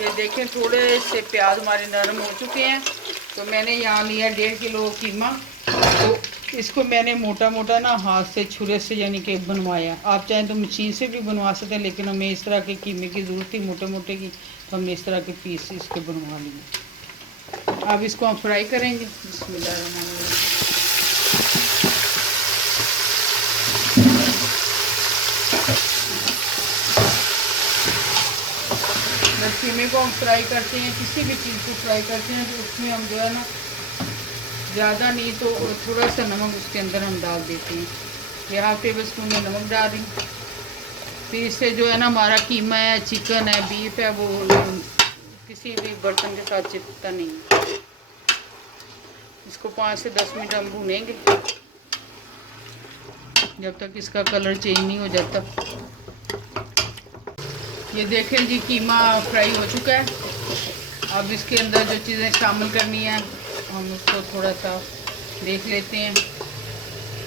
ये देखें थोड़े से प्याज हमारे नरम हो चुके हैं। तो मैंने यहाँ लिया 1.5 किलो कीमा। तो इसको मैंने मोटा मोटा ना हाथ से छुरे से यानी कि बनवाया। आप चाहें तो मशीन से भी बनवा सकते हैं, लेकिन हमें इस तरह के कीमे की ज़रूरत थी मोटे मोटे की, तो हमने इस तरह के पीस इसके बनवा लिए। अब इसको हम फ्राई करेंगे। बिस्मिल्लाह। जब कीमे को हम फ्राई करते हैं, किसी भी चीज़ को फ्राई करते हैं, तो उसमें हम जो है ना ज़्यादा नहीं तो थोड़ा सा नमक उसके अंदर हम डाल देते हैं। ये 1/2 टेबल स्पून में नमक डाल दें। फिर इससे जो है ना हमारा कीमा है, चिकन है, बीफ है, वो किसी भी बर्तन के साथ चिपकता नहीं है। इसको 5 से 10 मिनट हम भूनेंगे जब तक इसका कलर चेंज नहीं हो जाता। ये देखें जी कीमा फ्राई हो चुका है। अब इसके अंदर जो चीज़ें शामिल करनी है हम उसको थोड़ा सा देख लेते हैं।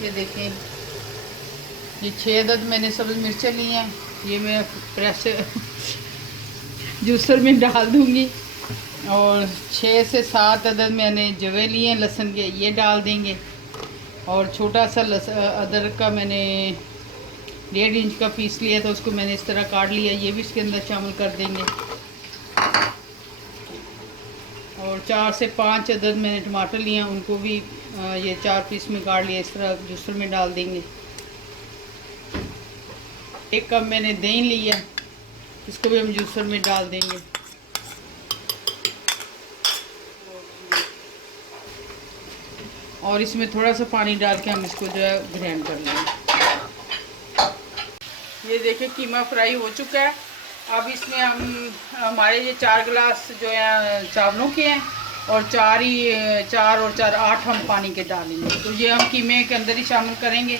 ये देखें, ये 6 अदद मैंने सब्ज़ मिर्चें ली हैं। ये मैं प्रेस जूसर में डाल दूँगी। और 6 से 7 अदद मैंने जवे लिए हैं लहसुन के, ये डाल देंगे। और छोटा सा अदरक का मैंने 1.5 इंच का पीस लिया, तो उसको मैंने इस तरह काट लिया, ये भी इसके अंदर शामिल कर देंगे। और 4 से 5 अदद मैंने टमाटर लिए हैं, उनको भी ये 4 पीस में काट लिया, इस तरह जूसर में डाल देंगे। 1 कप मैंने दही लिया, इसको भी हम जूसर में डाल देंगे। और इसमें थोड़ा सा पानी डाल के हम इसको जो है ग्राइंड कर लेंगे। ये देखिए कीमा फ्राई हो चुका है। अब इसमें हम हमारे ये 4 गिलास जो है चावलों के हैं, और 4 और 4 8 हम पानी के डालेंगे। तो ये हम कीमे के अंदर ही शामिल करेंगे।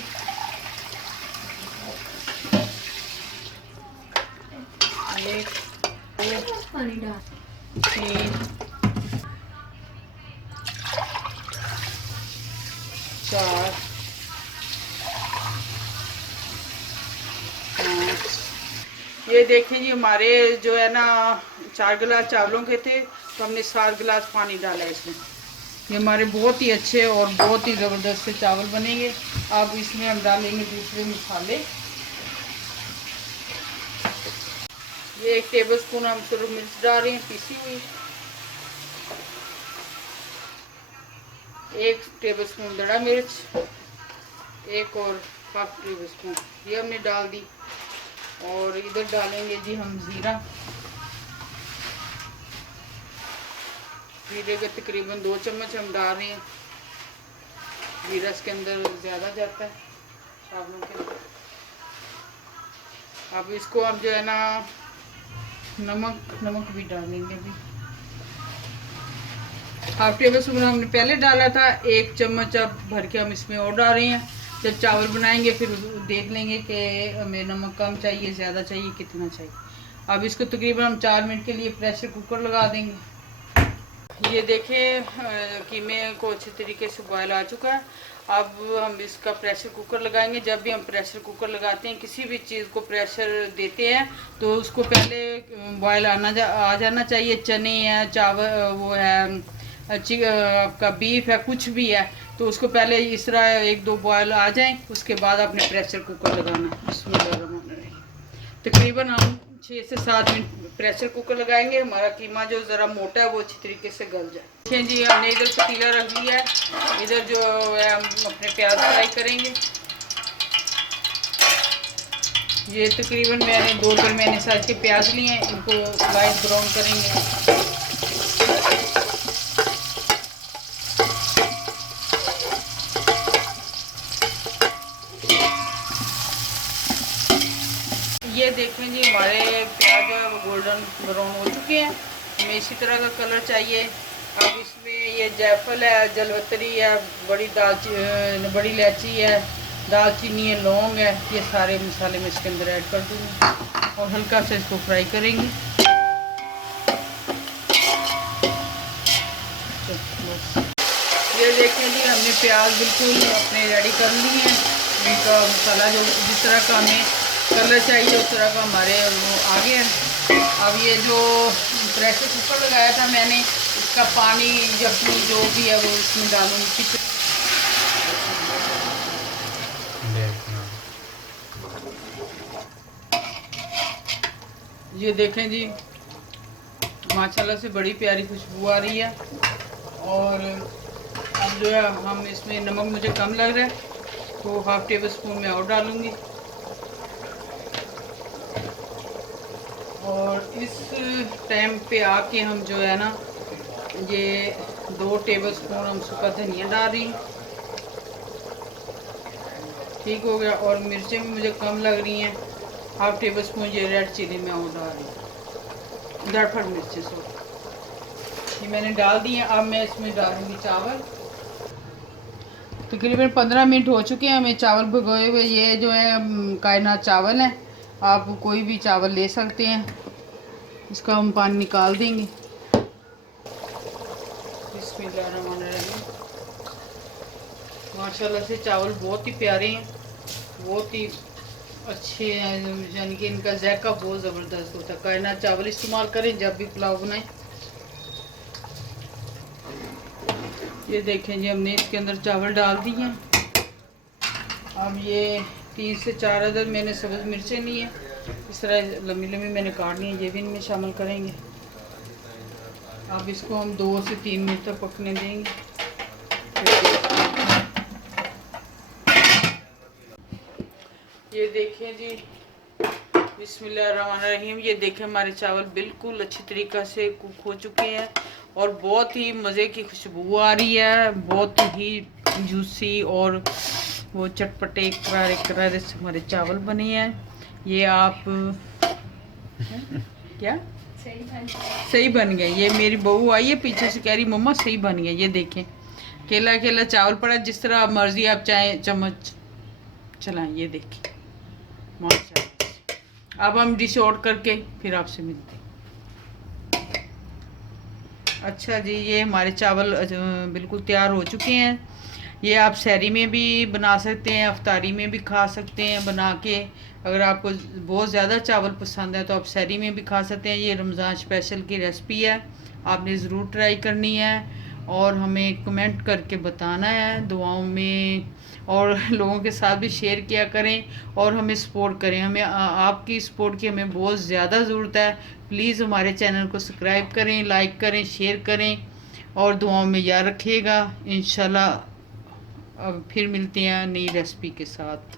एक, 2, 3, 4, 5। ये देखें जी हमारे जो है ना 4 गिलास चावलों के थे, तो हमने 7 गिलास पानी डाला है इसमें। ये हमारे बहुत ही अच्छे और बहुत ही ज़बरदस्त से चावल बनेंगे। अब इसमें हम डालेंगे दूसरे मसाले। ये 1 टेबल स्पून हम सुरख मिर्च डाल रहे हैं पीसी हुई। 1 टेबल स्पून दड़ा मिर्च, 1 और 1/2 टेबल स्पून ये हमने डाल दी। और इधर डालेंगे जी हम ज़ीरा। जीरे के तकरीबन 2 चम्मच हम डाल रहे हैं। जीरा इसके अंदर ज़्यादा जाता है चावलों के अंदर। अब इसको हम जो है ना नमक भी डालेंगे भी। 1/2 टेबल स्पून हमने पहले डाला था, 1 चम्मच अब भर के हम इसमें और डाल रहे हैं। जब चावल बनाएंगे फिर देख लेंगे कि हमें नमक कम चाहिए, ज़्यादा चाहिए, कितना चाहिए। अब इसको तकरीबन हम 4 मिनट के लिए प्रेशर कुकर लगा देंगे। ये देखें कीमे को अच्छे तरीके से बॉयल आ चुका है। अब हम इसका प्रेशर कुकर लगाएंगे। जब भी हम प्रेशर कुकर लगाते हैं, किसी भी चीज़ को प्रेशर देते हैं, तो उसको पहले बॉयल आ जाना चाहिए। चने हैं, चावल, वो है आपका बीफ है, कुछ भी है, तो उसको पहले इस तरह 1-2 बॉयल आ जाएं, उसके बाद आपने प्रेशर कुकर लगाना। तकरीबन हम 6 से 7 मिनट प्रेशर कुकर लगाएंगे। हमारा कीमा जो ज़रा मोटा है वो अच्छी तरीके से गल जाए। देखिए जी हमने इधर पतीला रख लिया है, इधर जो है हम अपने प्याज फ्राई करेंगे। ये तकरीबन मैंने 2 दरमियाने साइज के प्याज लिए हैं, इनको लाइट ब्राउन करेंगे। ये देखें जी हमारे प्याज जो है वो गोल्डन ब्राउन हो चुके हैं। हमें इसी तरह का कलर चाहिए। अब इसमें ये जायफल है, जलवतरी है, बड़ी इलायची है, दालचीनी है, लौंग है, ये सारे मसाले मैं इसके अंदर ऐड कर दूँगी और हल्का से इसको फ्राई करेंगे। ये देखें जी हमने प्याज बिल्कुल अपने रेडी कर लिए हैं। इनका मसाला जो जिस तरह का हमें कलर चाहिए उस तरह का हमारे वो आ गया है। अब ये जो प्रेशर कुकर लगाया था मैंने, इसका पानी यखनी जो भी है वो इसमें डालूंगी। ये देखें जी, माशाल्लाह से बड़ी प्यारी खुशबू आ रही है। और अब जो है हम इसमें, नमक मुझे कम लग रहा है तो हाफ टेबल स्पून में और डालूंगी। और इस टाइम पे आके हम जो है ना, ये 2 टेबल स्पून हम सूखा धनिया डाल रही हूँ। ठीक हो गया। और मिर्चें भी मुझे कम लग रही हैं, हाफ टेबल स्पून ये रेड चिली में और डाल रही हूँ, दरफड़ मिर्चें ये मैंने डाल दी हैं। अब मैं इसमें डालूंगी चावल। तकरीबन 15 मिनट हो चुके हैं हमें चावल भिगोए हुए। ये जो है कायनात चावल है, आप कोई भी चावल ले सकते हैं। इसका हम पानी निकाल देंगे। बिस्मिल्लाहिर्रहमानिर्रहीम। माशाल्लाह से चावल बहुत ही प्यारे हैं, बहुत ही अच्छे हैं, यानी कि इनका जायका बहुत ज़बरदस्त होता है। कायनात चावल इस्तेमाल करें जब भी पुलाव बनाएं। ये देखें जी, हमने इसके अंदर चावल डाल दिए हैं। अब ये 3 से 4 अदद मैंने सब्ज़ मिर्चें ली हैं, इस तरह लंबी लंबी मैंने काट ली हैं, ये भी इनमें शामिल करेंगे। अब इसको हम 2 से 3 मिनट तक पकने देंगे। ये देखें जी, बिस्मिल्लाहिर्रहमानिर्रहीम। ये देखें हमारे चावल बिल्कुल अच्छी तरीक़े से कुक हो चुके हैं और बहुत ही मज़े की खुशबू आ रही है, बहुत ही जूसी और वो चटपटे करारे करारे से हमारे चावल बने हैं। ये आप क्या सही बन गए। ये मेरी बहू आई है पीछे से, कह रही मम्मा सही बन गया। ये देखें, केला केला चावल पड़ा, जिस तरह आप मर्जी आप चाहें चम्मच चलाएं। ये देखें माशाल्लाह। अब हम डिश आउट करके फिर आपसे मिलते हैं। अच्छा जी, ये हमारे चावल बिल्कुल तैयार हो चुके हैं। ये आप सहरी में भी बना सकते हैं, अफ्तारी में भी खा सकते हैं बना के। अगर आपको बहुत ज़्यादा चावल पसंद है तो आप सहरी में भी खा सकते हैं। ये रमज़ान स्पेशल की रेसिपी है, आपने ज़रूर ट्राई करनी है और हमें कमेंट करके बताना है दुआओं में। और लोगों के साथ भी शेयर किया करें और हमें सपोर्ट करें। हमें आपकी सपोर्ट की हमें बहुत ज़्यादा ज़रूरत है। प्लीज़ हमारे चैनल को सब्सक्राइब करें, लाइक करें, शेयर करें और दुआओं में याद रखिएगा। इंशाल्लाह अब फिर मिलते हैं नई रेसिपी के साथ।